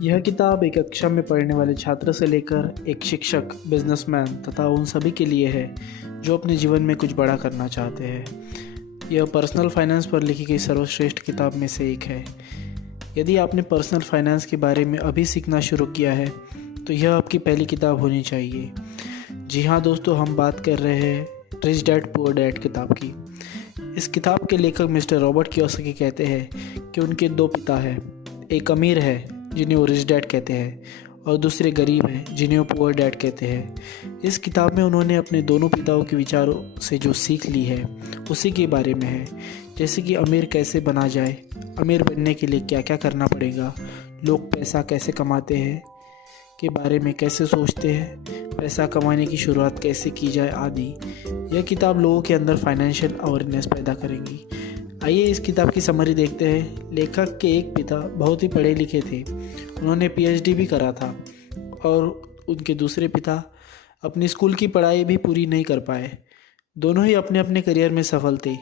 यह किताब एक कक्षा में पढ़ने वाले छात्र से लेकर एक शिक्षक, बिजनेसमैन तथा उन सभी के लिए है जो अपने जीवन में कुछ बड़ा करना चाहते हैं। यह पर्सनल फाइनेंस पर लिखी गई सर्वश्रेष्ठ किताब में से एक है। यदि आपने पर्सनल फाइनेंस के बारे में अभी सीखना शुरू किया है तो यह आपकी पहली किताब होनी चाहिए। जी हाँ दोस्तों, हम बात कर रहे हैं रिच डैड पुअर डैड किताब की। इस किताब के लेखक मिस्टर रॉबर्ट कियोसाकी कहते हैं कि उनके दो पिता हैं। एक अमीर है जिन्हें वो रिच डैड कहते हैं और दूसरे गरीब हैं जिन्हें वो पुअर डैड कहते हैं। इस किताब में उन्होंने अपने दोनों पिताओं के विचारों से जो सीख ली है उसी के बारे में है, जैसे कि अमीर कैसे बना जाए, अमीर बनने के लिए क्या क्या करना पड़ेगा, लोग पैसा कैसे कमाते हैं के बारे में कैसे सोचते हैं, पैसा कमाने की शुरुआत कैसे की जाए आदि। यह किताब लोगों के अंदर फाइनेंशियल अवेयरनेस पैदा करेंगी। आइए इस किताब की समरी देखते हैं। लेखक के एक पिता बहुत ही पढ़े लिखे थे, उन्होंने पीएचडी भी करा था और उनके दूसरे पिता अपनी स्कूल की पढ़ाई भी पूरी नहीं कर पाए। दोनों ही अपने अपने करियर में सफल थे।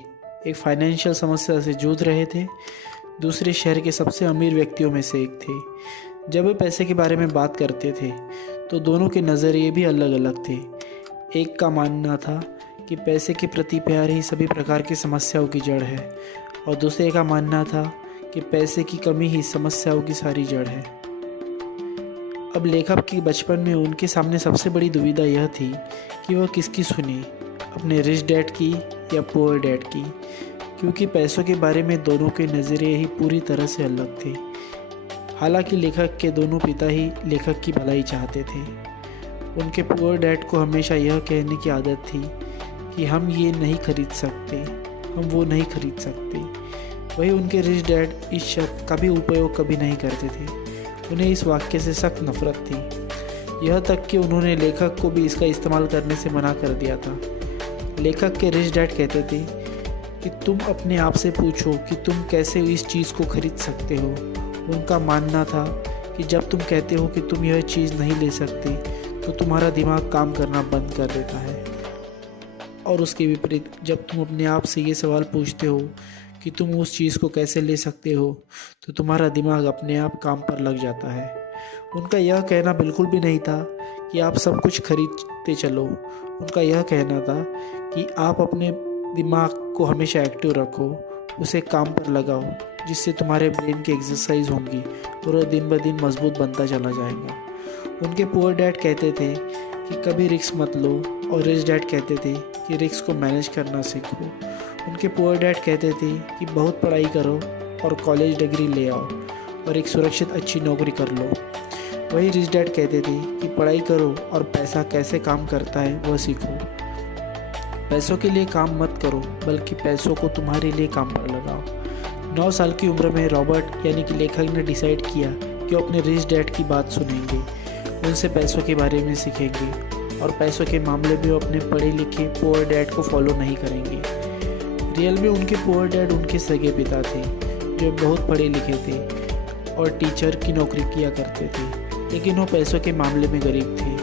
एक फाइनेंशियल समस्या से जूझ रहे थे, दूसरे शहर के सबसे अमीर व्यक्तियों में से एक थे। जब वे पैसे के बारे में बात करते थे तो दोनों के नज़रिए भी अलग अलग थे। एक का मानना था कि पैसे के प्रति प्यार ही सभी प्रकार की समस्याओं की जड़ है और दूसरे का मानना था कि पैसे की कमी ही समस्याओं की सारी जड़ है। अब लेखक के बचपन में उनके सामने सबसे बड़ी दुविधा यह थी कि वह किसकी सुने, अपने रिच डैड की या पुअर डैड की, क्योंकि पैसों के बारे में दोनों के नज़रिए ही पूरी तरह से अलग थे। हालांकि लेखक के दोनों पिता ही लेखक की भलाई चाहते थे। उनके पुअर डैड को हमेशा यह कहने की आदत थी कि हम ये नहीं खरीद सकते, हम वो नहीं खरीद सकते। वही उनके रिच डैड इस शब्द का भी उपयोग कभी नहीं करते थे। उन्हें इस वाक्य से सख्त नफरत थी, यह तक कि उन्होंने लेखक को भी इसका इस्तेमाल करने से मना कर दिया था। लेखक के रिच डैड कहते थे कि तुम अपने आप से पूछो कि तुम कैसे इस चीज़ को खरीद सकते हो। उनका मानना था कि जब तुम कहते हो कि तुम यह चीज़ नहीं ले सकते तो तुम्हारा दिमाग काम करना बंद कर देता है, और उसके विपरीत जब तुम अपने आप से ये सवाल पूछते हो कि तुम उस चीज़ को कैसे ले सकते हो तो तुम्हारा दिमाग अपने आप काम पर लग जाता है। उनका यह कहना बिल्कुल भी नहीं था कि आप सब कुछ खरीदते चलो। उनका यह कहना था कि आप अपने दिमाग को हमेशा एक्टिव रखो, उसे काम पर लगाओ, जिससे तुम्हारे ब्रेन की एक्सरसाइज होंगी और वह दिन ब दिन मजबूत बनता चला जाएगा। उनके पुअर डैड कहते थे कि कभी रिस्क मत लो और रिच डैड कहते थे कि रिस्क को मैनेज करना सीखो। उनके पुअर डैड कहते थे कि बहुत पढ़ाई करो और कॉलेज डिग्री ले आओ और एक सुरक्षित अच्छी नौकरी कर लो। वही रिच डैड कहते थे कि पढ़ाई करो और पैसा कैसे काम करता है वह सीखो। पैसों के लिए काम मत करो बल्कि पैसों को तुम्हारे लिए काम पर लगाओ। 9 साल की उम्र में रॉबर्ट यानी कि लेखक ने डिसाइड किया कि वो अपने रिच डैड की बात सुनेंगे, उनसे पैसों के बारे में सीखेंगे और पैसों के मामले में वो अपने पढ़े लिखे पुअर डैड को फॉलो नहीं करेंगे। रियल में उनके पुअर डैड उनके सगे पिता थे जो बहुत पढ़े लिखे थे और टीचर की नौकरी किया करते थे, लेकिन वो पैसों के मामले में गरीब थे।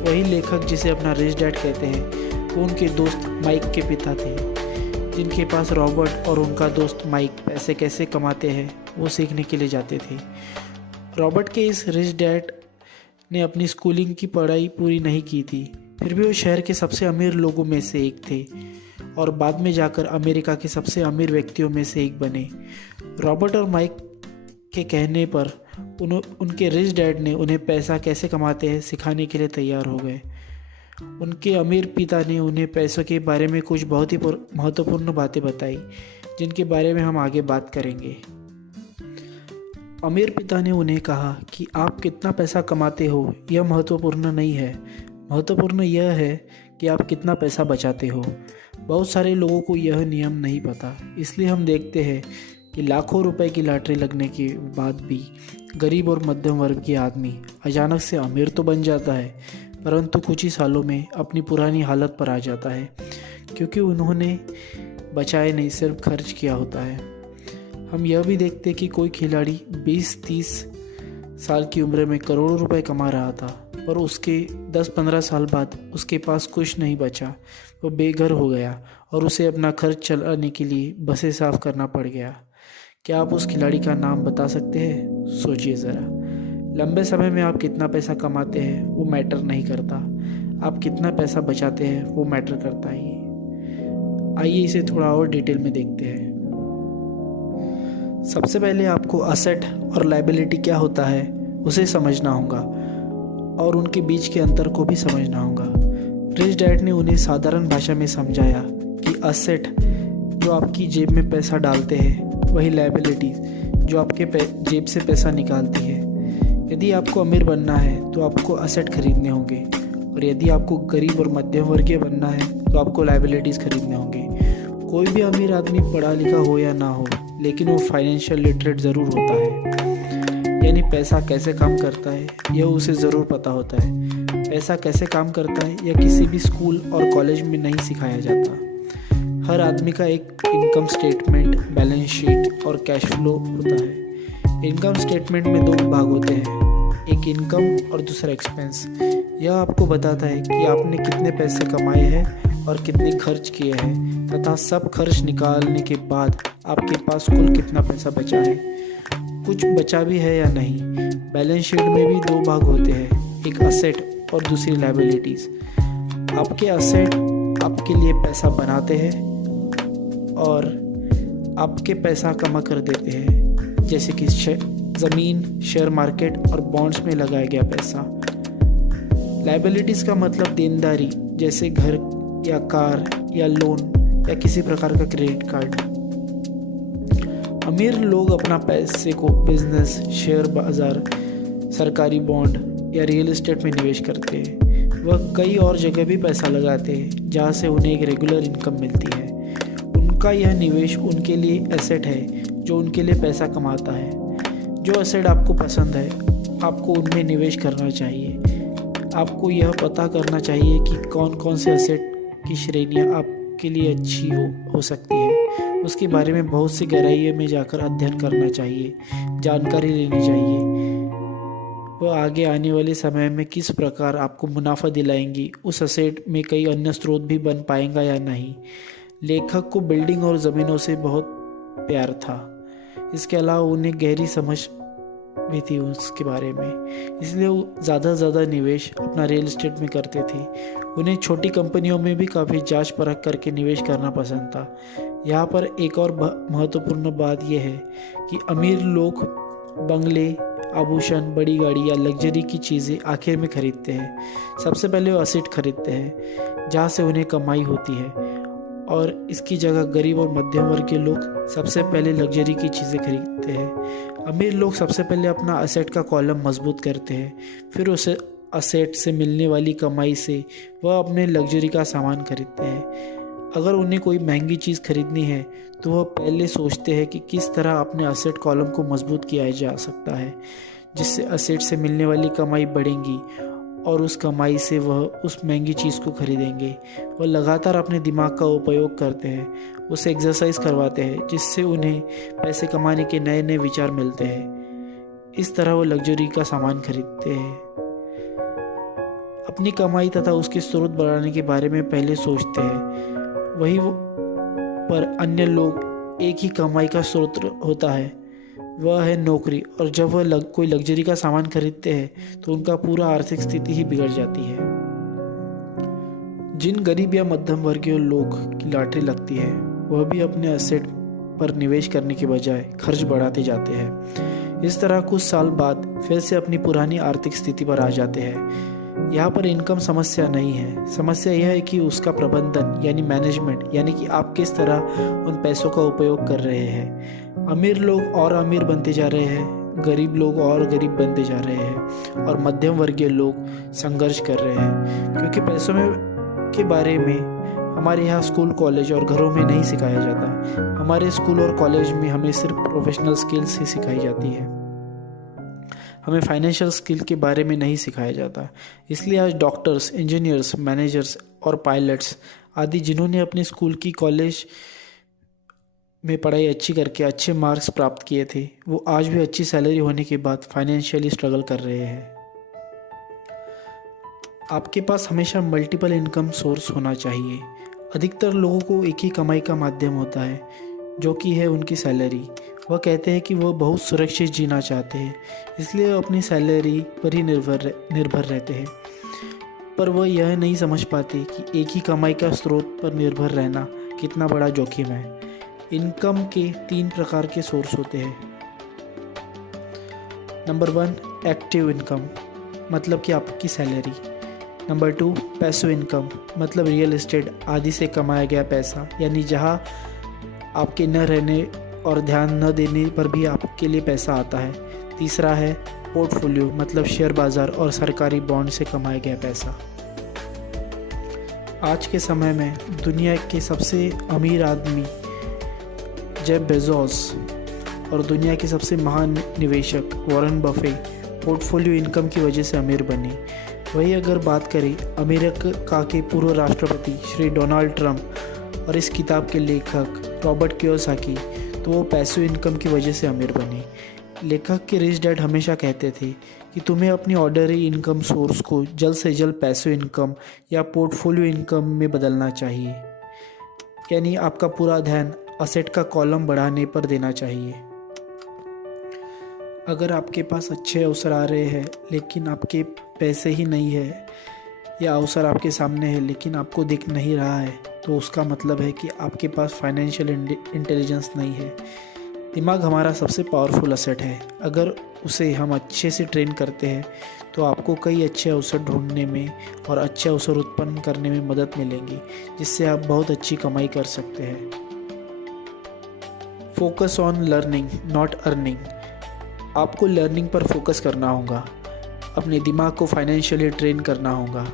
वही लेखक जिसे अपना रिच डैड कहते हैं वो उनके दोस्त माइक के पिता थे, जिनके पास रॉबर्ट और उनका दोस्त माइक पैसे कैसे कमाते हैं वो सीखने के लिए जाते थे। रॉबर्ट के इस रिच डैड ने अपनी स्कूलिंग की पढ़ाई पूरी नहीं की थी, फिर भी वो शहर के सबसे अमीर लोगों में से एक थे और बाद में जाकर अमेरिका के सबसे अमीर व्यक्तियों में से एक बने। रॉबर्ट और माइक के कहने पर उनके रिच डैड ने उन्हें पैसा कैसे कमाते हैं सिखाने के लिए तैयार हो गए। उनके अमीर पिता ने उन्हें पैसों के बारे में कुछ बहुत ही महत्वपूर्ण बातें बताई, जिनके बारे में हम आगे बात करेंगे। अमीर पिता ने उन्हें कहा कि आप कितना पैसा कमाते हो यह महत्वपूर्ण नहीं है, महत्वपूर्ण यह है कि आप कितना पैसा बचाते हो। बहुत सारे लोगों को यह नियम नहीं पता, इसलिए हम देखते हैं कि लाखों रुपए की लॉटरी लगने के बाद भी गरीब और मध्यम वर्ग के आदमी अचानक से अमीर तो बन जाता है, परंतु कुछ ही सालों में अपनी पुरानी हालत पर आ जाता है, क्योंकि उन्होंने बचाए नहीं सिर्फ खर्च किया होता है। हम यह भी देखते कि कोई खिलाड़ी 20-30 साल की उम्र में करोड़ों रुपए कमा रहा था, पर उसके 10-15 साल बाद उसके पास कुछ नहीं बचा, वो बेघर हो गया और उसे अपना खर्च चलाने के लिए बसें साफ करना पड़ गया। क्या आप उस खिलाड़ी का नाम बता सकते हैं? सोचिए ज़रा। लंबे समय में आप कितना पैसा कमाते हैं वो मैटर नहीं करता, आप कितना पैसा बचाते हैं वो मैटर करता है। आइए इसे थोड़ा और डिटेल में देखते हैं। सबसे पहले आपको असेट और लायबिलिटी क्या होता है उसे समझना होगा और उनके बीच के अंतर को भी समझना होगा। रिच डैड ने उन्हें साधारण भाषा में समझाया कि असेट जो आपकी जेब में पैसा डालते हैं, वही लायबिलिटी जो आपके जेब से पैसा निकालती है। यदि आपको अमीर बनना है तो आपको असेट खरीदने होंगे, और यदि आपको गरीब और मध्यम वर्गीय बनना है तो आपको लायबिलिटीज़ खरीदने होंगे। कोई भी अमीर आदमी पढ़ा लिखा हो या ना हो, लेकिन वो फाइनेंशियल लिटरेट ज़रूर होता है, यानी पैसा कैसे काम करता है यह उसे ज़रूर पता होता है। पैसा कैसे काम करता है यह किसी भी स्कूल और कॉलेज में नहीं सिखाया जाता। हर आदमी का एक इनकम स्टेटमेंट, बैलेंस शीट और कैश फ्लो होता है। इनकम स्टेटमेंट में दो भाग होते हैं, एक इनकम और दूसरा एक्सपेंस। यह आपको बताता है कि आपने कितने पैसे कमाए हैं और कितने खर्च किए हैं, तथा सब खर्च निकालने के बाद आपके पास कुल कितना पैसा बचा है, कुछ बचा भी है या नहीं। बैलेंस शीट में भी दो भाग होते हैं, एक असेट और दूसरी लायबिलिटीज़। आपके असेट आपके लिए पैसा बनाते हैं और आपके पैसा कमा कर देते हैं, जैसे कि ज़मीन, शेयर मार्केट और बॉन्ड्स में लगाया गया पैसा। लायबिलिटीज़ का मतलब देनदारी, जैसे घर या कार या लोन या किसी प्रकार का क्रेडिट कार्ड। अमीर लोग अपना पैसे को बिजनेस, शेयर बाज़ार, सरकारी बॉन्ड या रियल एस्टेट में निवेश करते हैं। वह कई और जगह भी पैसा लगाते हैं जहाँ से उन्हें एक रेगुलर इनकम मिलती है। उनका यह निवेश उनके लिए एसेट है जो उनके लिए पैसा कमाता है। जो एसेट आपको पसंद है, आपको उनमें निवेश करना चाहिए। आपको यह पता करना चाहिए कि कौन कौन से एसेट की श्रेणियाँ आपके लिए अच्छी हो सकती है। उसके बारे में बहुत सी गहराई में जाकर अध्ययन करना चाहिए, जानकारी लेनी चाहिए। वह आगे आने वाले समय में किस प्रकार आपको मुनाफा दिलाएंगी, उस एसेट में कई अन्य स्रोत भी बन पाएंगा या नहीं। लेखक को बिल्डिंग और ज़मीनों से बहुत प्यार था, इसके अलावा उन्हें गहरी समझ भी थी उसके बारे में, इसलिए वो ज़्यादा से ज़्यादा निवेश अपना रियल एस्टेट में करते थे। उन्हें छोटी कंपनियों में भी काफ़ी जांच परख करके निवेश करना पसंद था। यहाँ पर एक और महत्वपूर्ण बात यह है कि अमीर लोग बंगले, आभूषण, बड़ी गाड़ी या लग्जरी की चीज़ें आखिर में खरीदते हैं। सबसे पहले वो असेट खरीदते हैं जहाँ से उन्हें कमाई होती है, और इसकी जगह गरीब और मध्यम वर्ग के लोग सबसे पहले लग्जरी की चीज़ें खरीदते हैं। अमीर लोग सबसे पहले अपना असेट का कॉलम मजबूत करते हैं, फिर उस असेट से मिलने वाली कमाई से वह अपने लग्जरी का सामान खरीदते हैं। अगर उन्हें कोई महंगी चीज़ खरीदनी है तो वह पहले सोचते हैं कि किस तरह अपने असेट कॉलम को मजबूत किया जा सकता है, जिससे असेट से मिलने वाली कमाई बढ़ेगी और उस कमाई से वह उस महंगी चीज़ को खरीदेंगे। वह लगातार अपने दिमाग का उपयोग करते हैं, उसे एक्सरसाइज करवाते हैं, जिससे उन्हें पैसे कमाने के नए नए विचार मिलते हैं। इस तरह वो लग्जरी का सामान खरीदते हैं। अपनी कमाई तथा उसके स्रोत बढ़ाने के बारे में पहले सोचते हैं। वही पर अन्य लोग एक ही कमाई का स्रोत होता है, वह है नौकरी, और जब वह कोई लग्जरी का सामान खरीदते हैं तो उनका पूरा आर्थिक स्थिति ही बिगड़ जाती है। जिन गरीब या मध्यम वर्गीय लोग की लॉटरी लगती है, वह भी अपने एसेट पर निवेश करने के बजाय खर्च बढ़ाते जाते हैं। इस तरह कुछ साल बाद फिर से अपनी पुरानी आर्थिक स्थिति पर आ जाते हैं। यहाँ पर इनकम समस्या नहीं है, समस्या यह है कि उसका प्रबंधन यानी मैनेजमेंट, यानी कि आप किस तरह उन पैसों का उपयोग कर रहे हैं। अमीर लोग और अमीर बनते जा रहे हैं, गरीब लोग और गरीब बनते जा रहे हैं, और मध्यम वर्गीय लोग संघर्ष कर रहे हैं, क्योंकि पैसों के बारे में हमारे यहाँ स्कूल, कॉलेज और घरों में नहीं सिखाया जाता। हमारे स्कूल और कॉलेज में हमें सिर्फ प्रोफेशनल स्किल्स ही सिखाई जाती है, हमें फाइनेंशियल स्किल के बारे में नहीं सिखाया जाता। इसलिए आज डॉक्टर्स, इंजीनियर्स, मैनेजर्स और पायलट्स आदि जिन्होंने अपने स्कूल की, कॉलेज में पढ़ाई अच्छी करके अच्छे मार्क्स प्राप्त किए थे, वो आज भी अच्छी सैलरी होने के बाद फाइनेंशियली स्ट्रगल कर रहे हैं। आपके पास हमेशा मल्टीपल इनकम सोर्स होना चाहिए। अधिकतर लोगों को एक ही कमाई का माध्यम होता है, जो कि है उनकी सैलरी। वह कहते हैं कि वह बहुत सुरक्षित जीना चाहते हैं, इसलिए वह अपनी सैलरी पर ही निर्भर रहते हैं। पर वह यह नहीं समझ पाते कि एक ही कमाई का स्रोत पर निर्भर रहना कितना बड़ा जोखिम है। इनकम के 3 प्रकार के सोर्स होते हैं। नंबर 1 एक्टिव इनकम, मतलब कि आपकी सैलरी। नंबर 2 पैसिव इनकम, मतलब रियल एस्टेट आदि से कमाया गया पैसा, यानी जहां आपके न रहने और ध्यान न देने पर भी आपके लिए पैसा आता है। तीसरा है पोर्टफोलियो, मतलब शेयर बाजार और सरकारी बॉन्ड से कमाया गया पैसा। आज के समय में दुनिया के सबसे अमीर आदमी जेफ बेजोस और दुनिया के सबसे महान निवेशक वॉरेन बफेट पोर्टफोलियो इनकम की वजह से अमीर बने। वही अगर बात करें अमेरिका के पूर्व राष्ट्रपति श्री डोनाल्ड ट्रंप और इस किताब के लेखक रॉबर्ट कियोसाकी, तो वो पैसिव इनकम की वजह से अमीर बने। लेखक के रिच डैड हमेशा कहते थे कि तुम्हें अपनी ऑर्डिनरी इनकम सोर्स को जल्द से जल्द पैसिव इनकम या पोर्टफोलियो इनकम में बदलना चाहिए, यानी आपका पूरा ध्यान असेट का कॉलम बढ़ाने पर देना चाहिए। अगर आपके पास अच्छे अवसर आ रहे हैं लेकिन आपके पैसे ही नहीं है, या अवसर आपके सामने है लेकिन आपको दिख नहीं रहा है, तो उसका मतलब है कि आपके पास फाइनेंशियल इंटेलिजेंस नहीं है। दिमाग हमारा सबसे पावरफुल असेट है। अगर उसे हम अच्छे से ट्रेन करते हैं तो आपको कई अच्छे अवसर ढूंढने में और अच्छे अवसर उत्पन्न करने में मदद मिलेंगी, जिससे आप बहुत अच्छी कमाई कर सकते हैं। Focus on learning not earning, आपको लर्निंग पर फोकस करना होगा। अपने दिमाग को फाइनेंशियली ट्रेन करना होगा।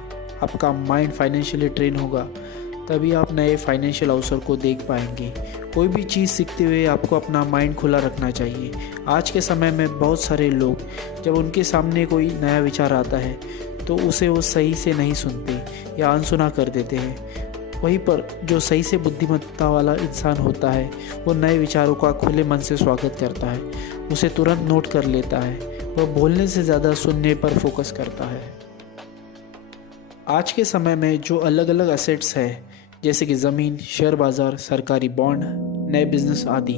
आपका माइंड फाइनेंशियली ट्रेन होगा तभी आप नए फाइनेंशियल अवसर को देख पाएंगे। कोई भी चीज़ सीखते हुए आपको अपना माइंड खुला रखना चाहिए। आज के समय में बहुत सारे लोग जब उनके सामने कोई नया विचार आता है तो उसे वो सही से नहीं सुनते या अनसुना कर देते हैं। वहीं पर जो सही से बुद्धिमत्ता वाला इंसान होता है वो नए विचारों का खुले मन से स्वागत करता है, उसे तुरंत नोट कर लेता है। वह बोलने से ज़्यादा सुनने पर फोकस करता है। आज के समय में जो अलग अलग एसेट्स है, जैसे कि ज़मीन, शेयर बाज़ार, सरकारी बॉन्ड, नए बिजनेस आदि,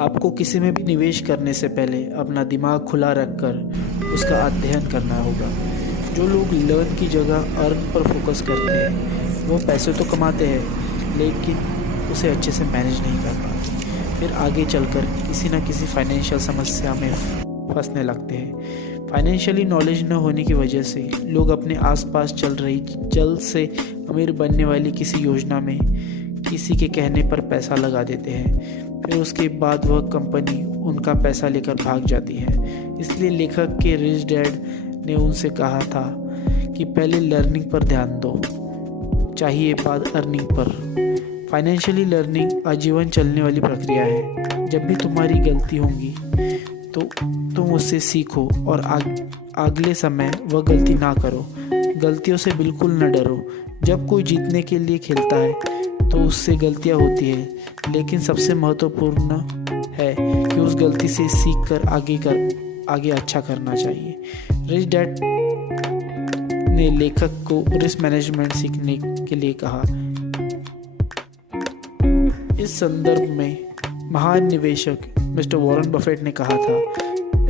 आपको किसी में भी निवेश करने से पहले अपना दिमाग खुला रखकर उसका अध्ययन करना होगा। जो लोग लर्न की जगह अर्न पर फोकस करते हैं वो पैसे तो कमाते हैं लेकिन उसे अच्छे से मैनेज नहीं कर पाते, फिर आगे चलकर किसी न किसी फाइनेंशियल समस्या में फंसने लगते हैं। फाइनेंशियली नॉलेज न होने की वजह से लोग अपने आसपास चल रही जल्द से अमीर बनने वाली किसी योजना में किसी के कहने पर पैसा लगा देते हैं, फिर उसके बाद वह कंपनी उनका पैसा लेकर भाग जाती है। इसलिए लेखक के रिच डैड ने उनसे कहा था कि पहले लर्निंग पर ध्यान दो, चाहिए बाद अर्निंग पर। फाइनेंशियली लर्निंग आजीवन चलने वाली प्रक्रिया है। जब भी तुम्हारी गलती होंगी तो तुम उससे सीखो और अगले समय वह गलती ना करो। गलतियों से बिल्कुल न डरो। जब कोई जीतने के लिए खेलता है तो उससे गलतियां होती है, लेकिन सबसे महत्वपूर्ण है कि उस गलती से सीख कर आगे अच्छा करना चाहिए। रिच डैड ने लेखक को रिस्क मैनेजमेंट सीखने के लिए कहा। इस संदर्भ में महान निवेशक मिस्टर वॉरेन बफेट ने कहा था,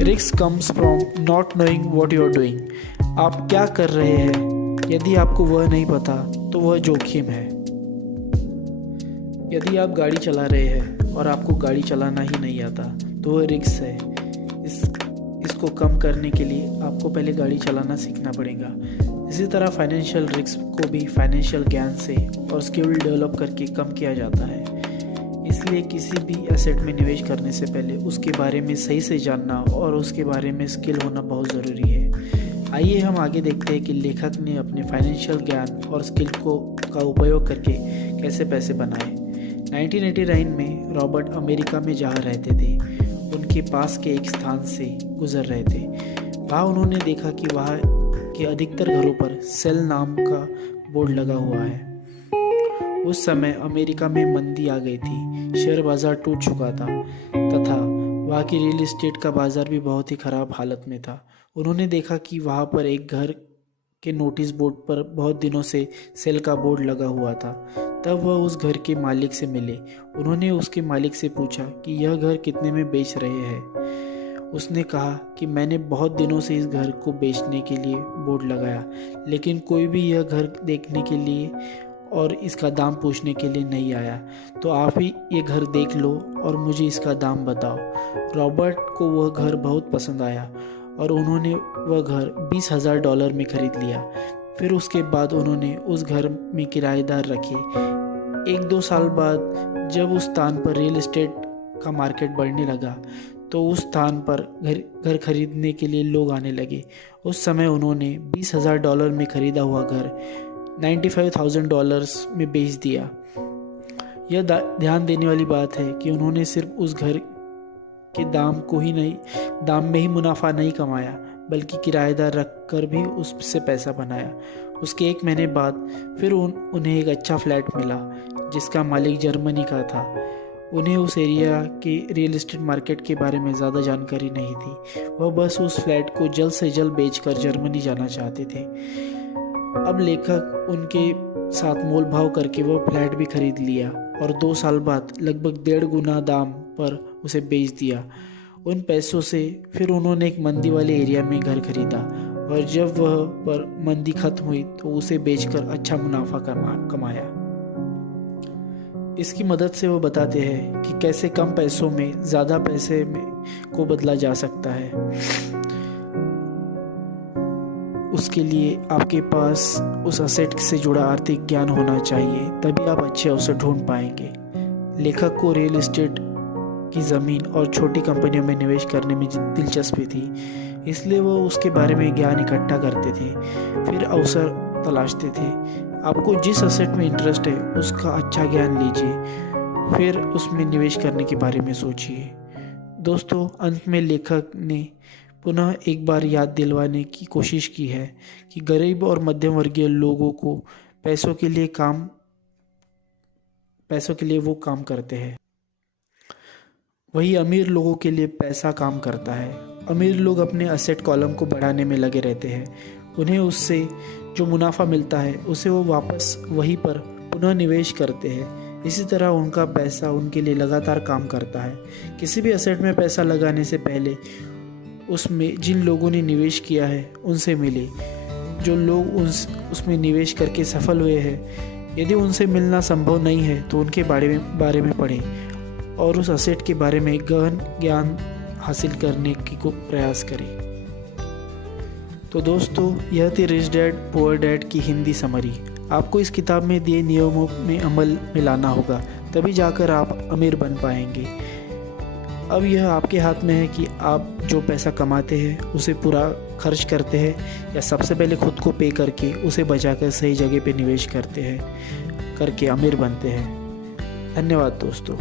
risk comes from not knowing what you are doing. आप क्या कर रहे हैं, यदि आपको वह नहीं पता तो वह जोखिम है। यदि आप गाड़ी चला रहे हैं और आपको गाड़ी चलाना ही नहीं आता तो वह रिस्क है। इसको कम करने के लिए आपको पहले गाड़ी चलाना सीखना पड़ेगा। इसी तरह फाइनेंशियल रिस्क को भी फाइनेंशियल ज्ञान से और स्किल डेवलप करके कम किया जाता है। इसलिए किसी भी एसेट में निवेश करने से पहले उसके बारे में सही से जानना और उसके बारे में स्किल होना बहुत ज़रूरी है। आइए हम आगे देखते हैं कि लेखक ने अपने फाइनेंशियल ज्ञान और स्किल का उपयोग करके कैसे पैसे बनाए। 1989 में रॉबर्ट अमेरिका में जहाँ रहते थे उनके पास के एक स्थान से गुजर रहे थे। वहाँ उन्होंने देखा कि वहाँ के अधिकतर घरों पर सेल नाम का बोर्ड लगा हुआ है। उस समय अमेरिका में मंदी आ गई थी, शेयर बाजार टूट चुका था तथा वहाँ की रियल एस्टेट का बाजार भी बहुत ही ख़राब हालत में था। उन्होंने देखा कि वहाँ पर एक घर के नोटिस बोर्ड पर बहुत दिनों से सेल का बोर्ड लगा हुआ था, तब वह उस घर के मालिक से मिले। उन्होंने उसके मालिक से पूछा कि यह घर कितने में बेच रहे हैं। उसने कहा कि मैंने बहुत दिनों से इस घर को बेचने के लिए बोर्ड लगाया, लेकिन कोई भी यह घर देखने के लिए और इसका दाम पूछने के लिए नहीं आया। तो आप ही ये घर देख लो और मुझे इसका दाम बताओ। रॉबर्ट को वह घर बहुत पसंद आया और उन्होंने वह घर $20,000 में खरीद लिया। फिर उसके बाद उन्होंने उस घर में किराएदार रखे। 1-2 साल बाद जब उस स्थान पर रियल एस्टेट का मार्केट बढ़ने लगा तो उस स्थान पर घर खरीदने के लिए लोग आने लगे। उस समय उन्होंने $20,000 में खरीदा हुआ घर $95,000 में बेच दिया। यह ध्यान देने वाली बात है कि उन्होंने सिर्फ उस घर के दाम में ही मुनाफा नहीं कमाया, बल्कि किराएदार रखकर भी उससे पैसा बनाया। उसके 1 महीने बाद फिर उन्हें एक अच्छा फ्लैट मिला जिसका मालिक जर्मनी का था। उन्हें उस एरिया के रियल एस्टेट मार्केट के बारे में ज़्यादा जानकारी नहीं थी। वह बस उस फ्लैट को जल्द से जल्द बेचकर जर्मनी जाना चाहते थे। अब लेखक उनके साथ मोल भाव करके वह फ्लैट भी खरीद लिया और 2 साल बाद लगभग 1.5 गुना दाम पर उसे बेच दिया। उन पैसों से फिर उन्होंने एक मंदी वाले एरिया में घर खरीदा और जब वह पर मंदी खत्म हुई तो उसे बेचकर अच्छा मुनाफा कमाया। इसकी मदद से वो बताते हैं कि कैसे कम पैसों में ज़्यादा पैसे में को बदला जा सकता है। उसके लिए आपके पास उस असेट से जुड़ा आर्थिक ज्ञान होना चाहिए, तभी आप अच्छे अवसर ढूंढ पाएंगे। लेखक को रियल एस्टेट की ज़मीन और छोटी कंपनियों में निवेश करने में दिलचस्पी थी, इसलिए वो उसके बारे में ज्ञान इकट्ठा करते थे, फिर अवसर तलाशते थे। आपको जिस असेट में इंटरेस्ट है उसका अच्छा ज्ञान लीजिए, फिर उसमें निवेश करने के बारे में सोचिए। दोस्तों, अंत में लेखक ने पुनः एक बार याद दिलवाने की कोशिश की है कि गरीब और मध्यम वर्गीय लोगों को पैसों के लिए वो काम करते हैं, वही अमीर लोगों के लिए पैसा काम करता है। अमीर लोग अपने असेट कॉलम को बढ़ाने में लगे रहते हैं। उन्हें उससे जो मुनाफा मिलता है उसे वो वापस वहीं पर पुनः निवेश करते हैं। इसी तरह उनका पैसा उनके लिए लगातार काम करता है। किसी भी असेट में पैसा लगाने से पहले उसमें जिन लोगों ने निवेश किया है उनसे मिले। जो लोग उसमें निवेश करके सफल हुए हैं, यदि उनसे मिलना संभव नहीं है तो उनके बारे में पढ़ें और उस असेट के बारे में गहन ज्ञान हासिल करने की प्रयास करें। तो दोस्तों, यह थी रिच डैड पुअर डैड की हिंदी समरी। आपको इस किताब में दिए नियमों में अमल में लाना होगा, तभी जाकर आप अमीर बन पाएंगे। अब यह आपके हाथ में है कि आप जो पैसा कमाते हैं उसे पूरा खर्च करते हैं या सबसे पहले खुद को पे करके उसे बचाकर सही जगह पे निवेश करके अमीर बनते हैं। धन्यवाद दोस्तों।